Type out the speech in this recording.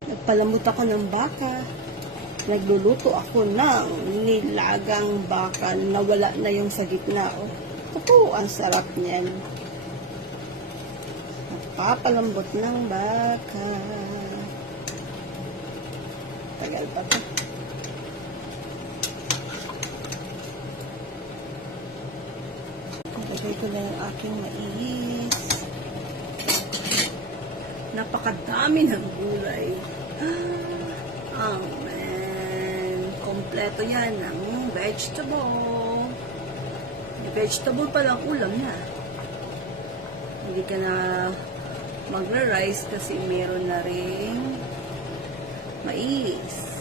Nagpalamot ako ng baka. Nagluluto ako ng nilagang baka na wala na yung sa gitna. Oh. Ito po, ang sarap niyan. Nagpapalambot ng baka. Tagal pa to. Ilagay ko na yung aking mais. Napakadami ng gulay. Amen. Kompleto yan ng vegetable. Vegetable pa lang ulam na. Hindi ka na magra-rice kasi meron na rin mais.